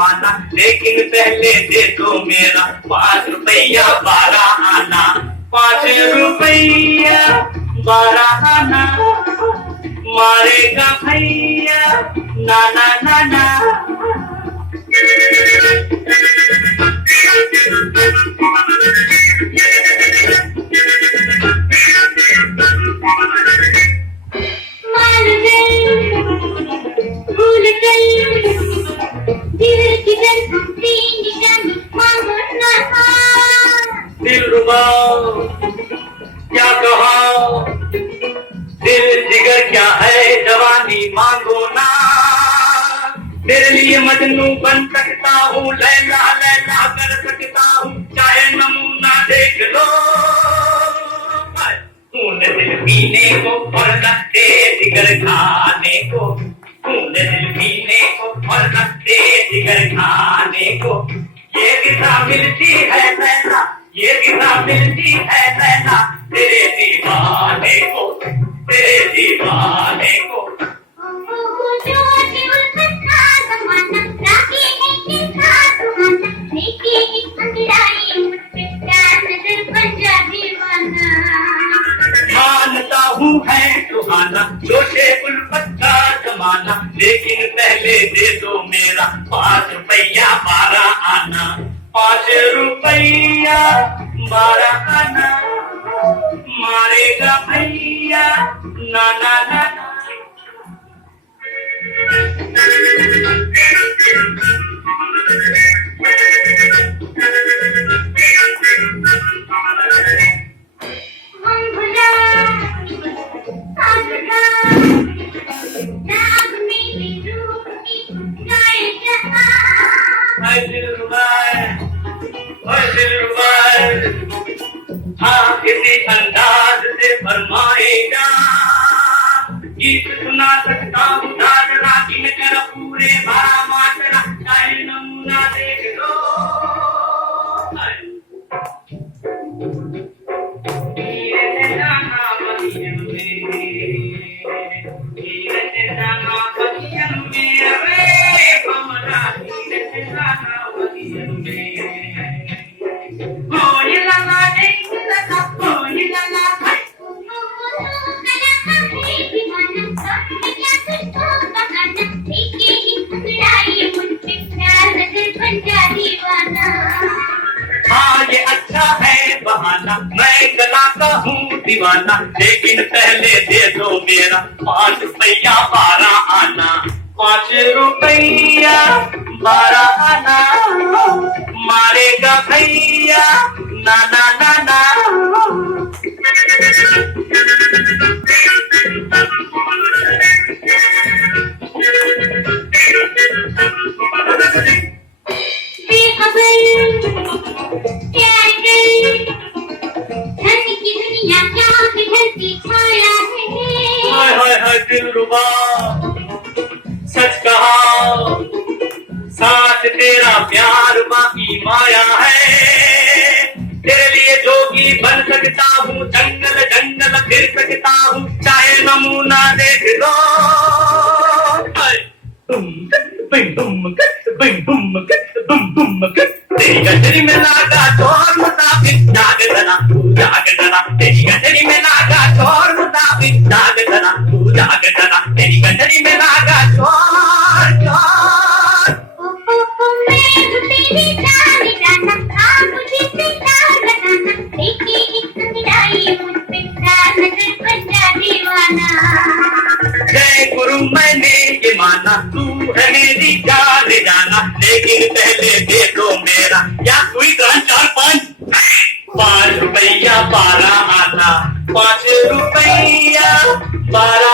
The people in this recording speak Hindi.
माना, लेकिन पहले दे दो मेरा 5 रुपया 12 आना। 5 रुपया 12 आना, मारेगा भैया नाना नाना। दिलरुबा क्या कहा, दिल जिगर क्या है, जवानी मांगो ना। तेरे लिए मजनू बन सकता हूँ, लैला लैला कर सकता हूँ, चाहे नमूना देख लो। तूने दिल पीने को और रखते जिगर खाने को, तूने दिल पीने को और रखते जिगर खाने को। ये कितना मिलती है लैला, ये कितना मिलती है लैला, तेरे दीवाने को, तेरे दीवाने को। मानता हूँ है सुहाना, जोशे उल्फत का जमाना, लेकिन पहले दे दो मेरा 5 रुपया 12 आना। 5 रुपया 12 आना, मारेगा भैया नाना नाना। हाँ किसी अंदाज से फरमाएगा, गीत सुना सकता हूँ दादरा की नजर पूरे भरा माजरा, चाहे नमूना देख लो। हाँ ये अच्छा है बहाना, मैं गला का हूँ दीवाना, लेकिन पहले दे दो मेरा 5 रुपया 12 आना। 5 रुपया 12 आना, मारेगा भैया नाना नाना। दिलरुबा सच कहा, साथ तेरा प्यार बाकी माया है। तेरे लिए जोगी बन सकता हूँ, जंगल जंगल फिर सकता हूँ, चाहे नमूना देख लो। तेरी गठरी में नागा चोर मुसाफिर जाग धना, तू जाग धना। तेरी गठरी में नागा चोर मुसाफिर जाग धना, तू जाग धना। तेरी गठरी में नागा चोर चोर। तेरी जान जाना, आप मुझे प्यार बताना, देखिए एक संगीताई मुझ पे नजर बन जा दीवाना। जय गुरु मैंने ये माना, तू है मेरी जान जाना, लेकिन पहले दे दो मेरा या कोई 3 4 5 5 रुपया 12 आना। 5 रुपया 12